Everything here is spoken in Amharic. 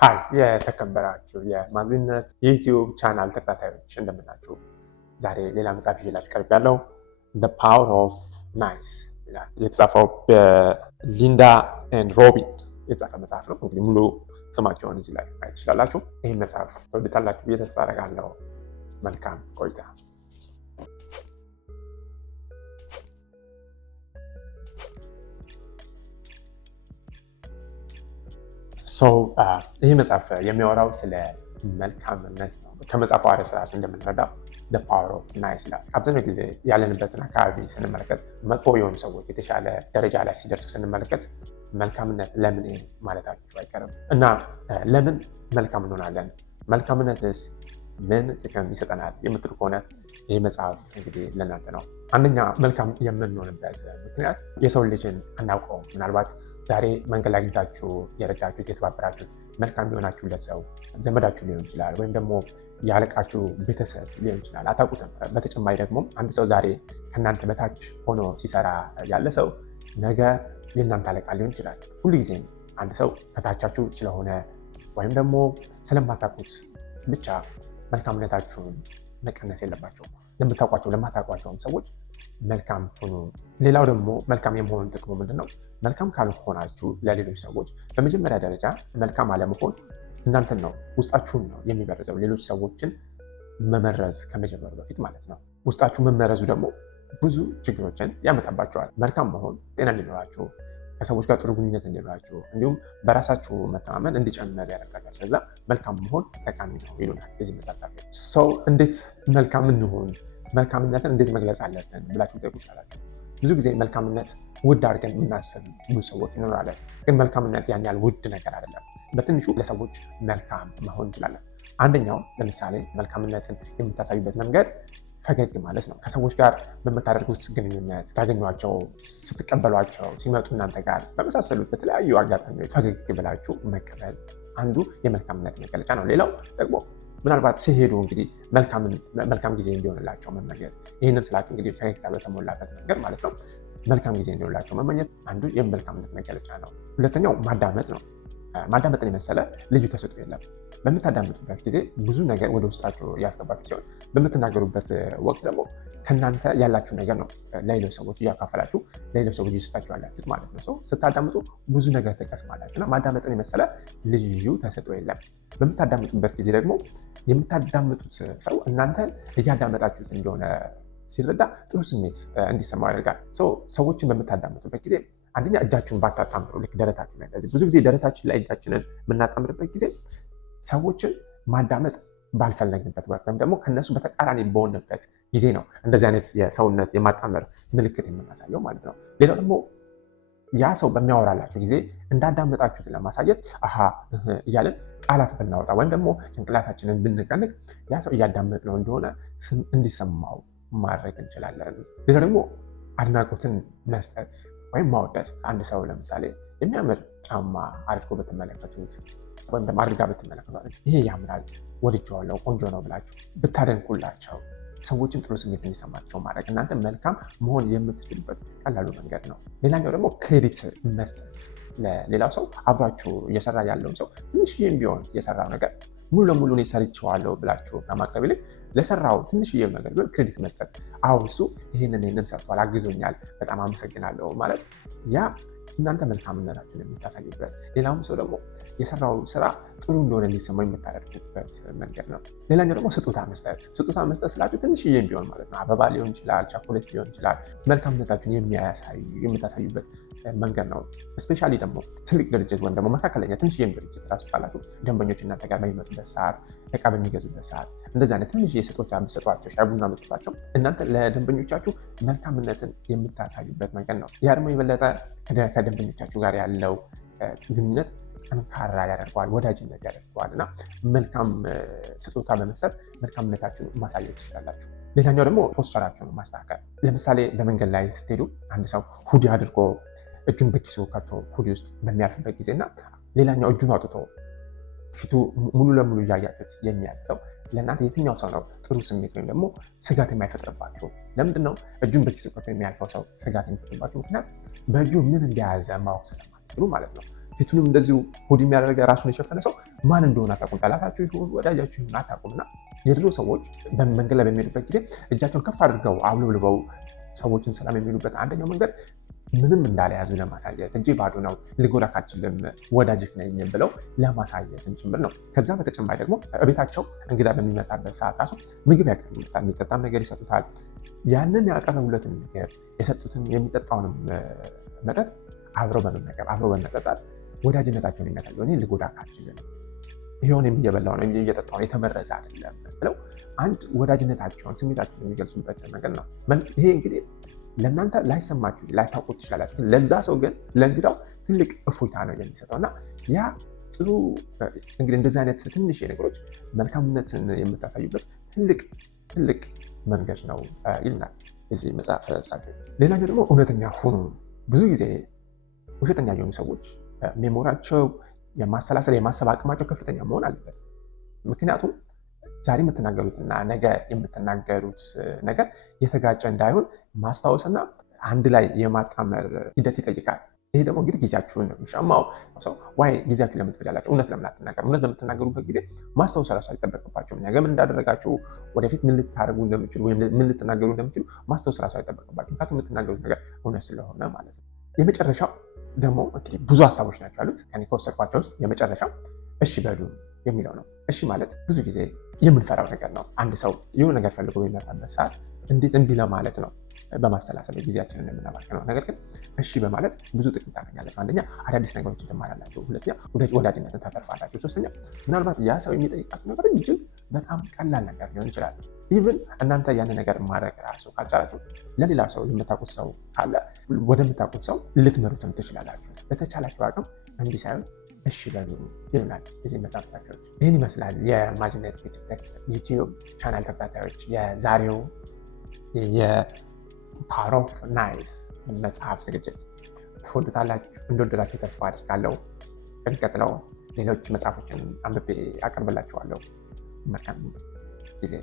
ሀይ የተከበራችሁ የማንነት ዩቲዩብ ቻናል ተከታታዮች እንደምናችሁ። ዛሬ ሌላ መጽሐፍ ይዤላችሁ ቀርቤያለሁ። The Power of Nice ይላል። የተጻፈው በሊንዳ ኤንድ ሮቢን የተጻፈ መጽሐፍ ነው። እንግዲህ ሙሉ ስማቸውን እዚህ ላይ ማየት ትችላላችሁ። ይህን መጽሐፍ ተወዱታላችሁ ብዬ ተስፋ አደርጋለሁ። መልካም ቆይታ። ይህ መጽሐፍ የሚያወራው ስለ መልካምነት ነው። ከመጽሐፉ አርዕስት ራሱ እንደምንረዳው The Power of Nice ይላል። አብዛኛው ጊዜ ያለንበትን አካባቢ ስንመለከት መጥፎ የሆኑ ሰዎች የተሻለ ደረጃ ላይ ሲደርሱ ስንመለከት መልካምነት ለምን ማለታቸው አይቀርም እና ለምን መልካም እንሆናለን? መልካምነትስ ምን ጥቅም ይሰጠናል የምትሉ ከሆነ ይህ መጽሐፍ እንግዲህ ለእናንተ ነው። አንደኛ መልካም የምንሆንበት ምክንያት የሰው ልጅን አናውቀውም። ምናልባት ዛሬ መንገድ ላይ አግኝታችሁ የረዳችሁት የተባበራችሁት መልካም የሆናችሁለት ሰው ዘመዳችሁ ሊሆን ይችላል፣ ወይም ደግሞ ያለቃችሁ ቤተሰብ ሊሆን ይችላል። አታውቁትም። በተጨማሪ ደግሞ አንድ ሰው ዛሬ ከእናንተ በታች ሆኖ ሲሰራ ያለ ሰው ነገ የእናንተ አለቃ ሊሆን ይችላል። ሁልጊዜም አንድ ሰው ከታቻችሁ ስለሆነ ወይም ደግሞ ስለማታውቁት ብቻ መልካምነታችሁን መቀነስ የለባቸውም። ለምታውቋቸው ለማታውቋቸውም ሰዎች መልካም ሆኑ። ሌላው ደግሞ መልካም የመሆኑን ጥቅሙ ምንድን ነው? መልካም ካልሆናችሁ ለሌሎች ሰዎች በመጀመሪያ ደረጃ መልካም አለመሆን እናንተን ነው፣ ውስጣችሁን ነው የሚመርዘው። ሌሎች ሰዎችን መመረዝ ከመጀመሩ በፊት ማለት ነው። ውስጣችሁ መመረዙ ደግሞ ብዙ ችግሮችን ያመጣባቸዋል። መልካም መሆን ጤና እንዲኖራችሁ፣ ከሰዎች ጋር ጥሩ ግንኙነት እንዲኖራችሁ፣ እንዲሁም በራሳችሁ መተማመን እንዲጨምር ያደርጋል። ስለዛ መልካም መሆን ጠቃሚ ነው ይሉናል የዚህ መጽሐፍ። ሰው እንዴት መልካም እንሆን፣ መልካምነትን እንዴት መግለጽ አለብን ብላችሁ ጠይቁ ይችላላችሁ። ብዙ ጊዜ መልካምነት ውድ አድርገን የምናስብ ብዙ ሰዎች እንኖራለን። ግን መልካምነት ያን ያህል ውድ ነገር አይደለም። በትንሹ ለሰዎች መልካም መሆን እንችላለን። አንደኛው ለምሳሌ መልካምነትን የምታሳዩበት መንገድ ፈገግ ማለት ነው። ከሰዎች ጋር በምታደርጉት ግንኙነት ታገኟቸው፣ ስትቀበሏቸው፣ ሲመጡ እናንተ ጋር በመሳሰሉት በተለያዩ አጋጣሚዎች ፈገግ ብላችሁ መቀበል አንዱ የመልካምነት መገለጫ ነው። ሌላው ደግሞ ምናልባት ሲሄዱ እንግዲህ መልካም ጊዜ እንዲሆንላቸው መመኘት። ይህንን ስላችሁ እንግዲህ ፈገግታ በተሞላበት መንገድ ማለት ነው። መልካም ጊዜ እንዲሆንላቸው መመኘት አንዱ የመልካምነት መገለጫ ነው። ሁለተኛው ማዳመጥ ነው። ማዳመጥን የመሰለ ልዩ ተሰጥኦ የለም። በምታዳምጡበት ጊዜ ብዙ ነገር ወደ ውስጣችሁ ያስገባችሁ ሲሆን በምትናገሩበት ወቅት ደግሞ ከእናንተ ያላችሁ ነገር ነው ለሌሎች ሰዎች እያካፈላችሁ ለሌሎች ሰዎች እየሰጣችሁ ያላችሁት ማለት ነው። ሰው ስታዳምጡ ብዙ ነገር ትቀስማላችሁ እና ማዳመጥን የመሰለ ልዩ ተሰጥኦ የለም። በምታዳምጡበት ጊዜ ደግሞ የምታዳምጡት ሰው እናንተ እያዳመጣችሁት እንደሆነ ሲረዳ ጥሩ ስሜት እንዲሰማው ያደርጋል። ሰዎችን በምታዳምጡበት ጊዜ አንደኛ እጃችሁን ባታጣምሩ፣ ልክ ደረታችሁ ላይ ብዙ ጊዜ ደረታችን ላይ እጃችንን የምናጣምርበት ጊዜ ሰዎችን ማዳመጥ ባልፈለግንበት ወቅት ወይም ደግሞ ከነሱ በተቃራኒ በሆነበት ጊዜ ነው እንደዚህ አይነት የሰውነት የማጣመር ምልክት የምናሳየው ማለት ነው። ሌላው ደግሞ ያ ሰው በሚያወራላችሁ ጊዜ እንዳዳመጣችሁት ለማሳየት አሃ እያለን ቃላት ብናወጣ ወይም ደግሞ ጭንቅላታችንን ብንቀንቅ ያ ሰው እያዳመጥ ነው እንደሆነ እንዲሰማው ማድረግ እንችላለን። ሌላ ደግሞ አድናቆትን መስጠት ወይም ማወደስ። አንድ ሰው ለምሳሌ የሚያምር ጫማ አድርጎ ብትመለከቱት ወይም ደግሞ አድርጋ ብትመለከቱት ይሄ ያምራል፣ ወድጄዋለሁ፣ ቆንጆ ነው ብላችሁ ብታደንቁላቸው ሰዎችን ጥሩ ስሜት እንዲሰማቸው ማድረግ እናንተ መልካም መሆን የምትችሉበት ቀላሉ መንገድ ነው። ሌላኛው ደግሞ ክሬዲት መስጠት። ለሌላው ሰው አብሯችሁ እየሰራ ያለውን ሰው ትንሽዬም ቢሆን የሰራው ነገር ሙሉ ለሙሉ እኔ ሰርቼዋለሁ ብላችሁ ከማቅረብ ይልቅ ለሰራው ትንሽዬ ነገር ቢሆን ክሬዲት መስጠት። አዎ እሱ ይህንን ሰርቷል፣ አግዞኛል፣ በጣም አመሰግናለሁ ማለት ያ እናንተ መልካምነታችሁን የምታሳዩበት፣ ሌላውም ሰው ደግሞ የሰራው ስራ ጥሩ እንደሆነ እንዲሰማው የምታደርጉበት መንገድ ነው። ሌላኛው ደግሞ ስጦታ መስጠት። ስጦታ መስጠት ስላችሁ ትንሽዬም ቢሆን ማለት ነው። አበባ ሊሆን ይችላል፣ ቻኮሌት ሊሆን ይችላል። መልካምነታችሁን የሚታሳዩበት መንገድ ነው። እስፔሻሊ ደግሞ ትልቅ ድርጅት ወይም ደግሞ መካከለኛ ትንሽዬም ድርጅት ራሱ ካላችሁ ደንበኞች እናንተ ጋር በሚመጡበት ሰዓት፣ እቃ በሚገዙበት ሰዓት እንደዚህ አይነት ትንሽ ስጦታ የምትሰጧቸው፣ ሻይ ቡና የምትሏቸው እናንተ ለደንበኞቻችሁ መልካምነትን የምታሳዩበት መንገድ ነው። ያ ደግሞ የበለጠ ከደንበኞቻችሁ ጋር ያለው ግንኙነት ጠንካራ ያደርገዋል፣ ወዳጅነት ያደርገዋል እና መልካም ስጦታ በመስጠት መልካምነታችሁን ማሳየት ትችላላችሁ። ሌላኛው ደግሞ ፖስቸራችሁን ማስተካከል። ለምሳሌ በመንገድ ላይ ስትሄዱ አንድ ሰው ሁዲ አድርጎ እጁን በኪሱ ከቶ ሁዲ ውስጥ በሚያልፍበት ጊዜ እና ሌላኛው እጁን አውጥቶ ፊቱ ሙሉ ለሙሉ እያያችሁት የሚያልፍ ሰው ለእናንተ የትኛው ሰው ነው ጥሩ ስሜት ወይም ደግሞ ስጋት የማይፈጥርባችሁ? ለምንድን ነው እጁን በኪሱ ከቶ የሚያልፈው ሰው ስጋት የሚፈጥርባችሁ? ምክንያት በእጁ ምን እንደያዘ ማወቅ ስለማትችሉ ማለት ነው። ፊቱንም እንደዚሁ ሆድ የሚያደርገ ራሱን የሸፈነ ሰው ማን እንደሆነ አታውቁም። ጠላታችሁ ይሁን ወዳጃችሁ ይሁን አታውቁም። እና የድሮ ሰዎች መንገድ ላይ በሚሄዱበት ጊዜ እጃቸውን ከፍ አድርገው አውለብልበው ሰዎችን ሰላም የሚሉበት አንደኛው መንገድ ምንም እንዳልያዙ ለማሳየት እንጂ ባዶ ነው ልጎዳህ አልችልም ወዳጅህ ነኝ ብለው ለማሳየትም ጭምር ነው። ከዛ በተጨማሪ ደግሞ ቤታቸው እንግዳ በሚመጣበት ሰዓት ራሱ ምግብ ያቀርቡለታል፣ የሚጠጣም ነገር ይሰጡታል። ያንን ያቀረቡለትን ነገር የሰጡትን የሚጠጣውንም መጠጥ አብረው በመመገብ አብረው በመጠጣት ወዳጅነታቸውን የሚያሳዩ እኔ ልጎዳህ አልችልም፣ ይሄውን እየበላሁ ነው እየጠጣሁ ነው የተመረዘ አይደለም ብለው አንድ ወዳጅነታቸውን ስሜታቸውን የሚገልጹበት መንገድ ነው። ይሄ እንግዲህ ለእናንተ ላይሰማችሁ ላይታውቁት ትችላላችሁ፣ ግን ለዛ ሰው ግን ለእንግዳው ትልቅ እፎይታ ነው የሚሰጠው እና ያ ጥሩ እንግዲህ እንደዚህ አይነት ትንሽ ነገሮች መልካምነትን የምታሳዩበት ትልቅ መንገድ ነው ይልናል እዚህ መጽሐፍ ጻፊ። ሌላኛው ደግሞ እውነተኛ ሁኑ። ብዙ ጊዜ ውሸተኛ የሆኑ ሰዎች ሜሞራቸው የማሰላሰል የማሰብ አቅማቸው ከፍተኛ መሆን አለበት። ምክንያቱም ዛሬ የምትናገሩትና ነገ የምትናገሩት ነገር የተጋጨ እንዳይሆን ማስታወስና አንድ ላይ የማጣመር ሂደት ይጠይቃል። ይሄ ደግሞ እንግዲህ ጊዜያችሁን ነው የሚሻማው። ሰው ዋይ ጊዜያችሁን ለምን ትፈጃላችሁ? እውነት ለምን አትናገሩ? እውነት በምትናገሩበት ጊዜ ማስታወስ ራሱ አይጠበቅባችሁም። ነገ ምን እንዳደረጋችሁ፣ ወደፊት ምን ልታደርጉ እንደምችሉ ወይም ምን ልትናገሩ እንደምችሉ ማስታወስ ራሱ አይጠበቅባችሁ። ምክንያቱም የምትናገሩት ነገር እውነት ስለሆነ ማለት ነው። የመጨረሻው ደግሞ እንግዲህ ብዙ ሀሳቦች ናቸው ያሉት። ከኔ ከወሰድኳቸው ውስጥ የመጨረሻው እሺ በሉ የሚለው ነው። እሺ ማለት ብዙ ጊዜ የምንፈራው ነገር ነው። አንድ ሰው የሆነ ነገር ፈልጎ በሚመጣበት ሰዓት እንዴት እምቢ ለማለት ነው በማሰላሰል ጊዜያችንን የምናባክነው። ነገር ግን እሺ በማለት ብዙ ጥቅም ታገኛላችሁ። አንደኛ አዳዲስ ነገሮችን ትማራላችሁ፣ ሁለተኛ ወዳጅነትን ታተርፋላችሁ፣ ሶስተኛ ምናልባት ያ ሰው የሚጠይቃችሁ ነገር እጅግ በጣም ቀላል ነገር ሊሆን ይችላል። ኢቭን እናንተ ያንን ነገር ማድረግ ራሱ ካልቻላችሁ ለሌላ ሰው የምታውቁት ሰው ካለ ወደምታውቁት ሰው ልትመሩትም ትችላላችሁ። በተቻላችሁ አቅም እምቢ ሳይሆን እሺ በሉ ይሉናል የዚህ መጽሐፍ ጸሐፊዎች። ይህን ይመስላል የማዝነት ዩቲዩብ ቻናል ተከታታዮች የዛሬው የፓወር ኦፍ ናይስ መጽሐፍ ዝግጅት እንደወደዳችሁ ተስፋ አድርጋለሁ። በሚቀጥለው ሌሎች መጽሐፎችን አንብቤ አቀርብላችኋለሁ። መልካም ጊዜ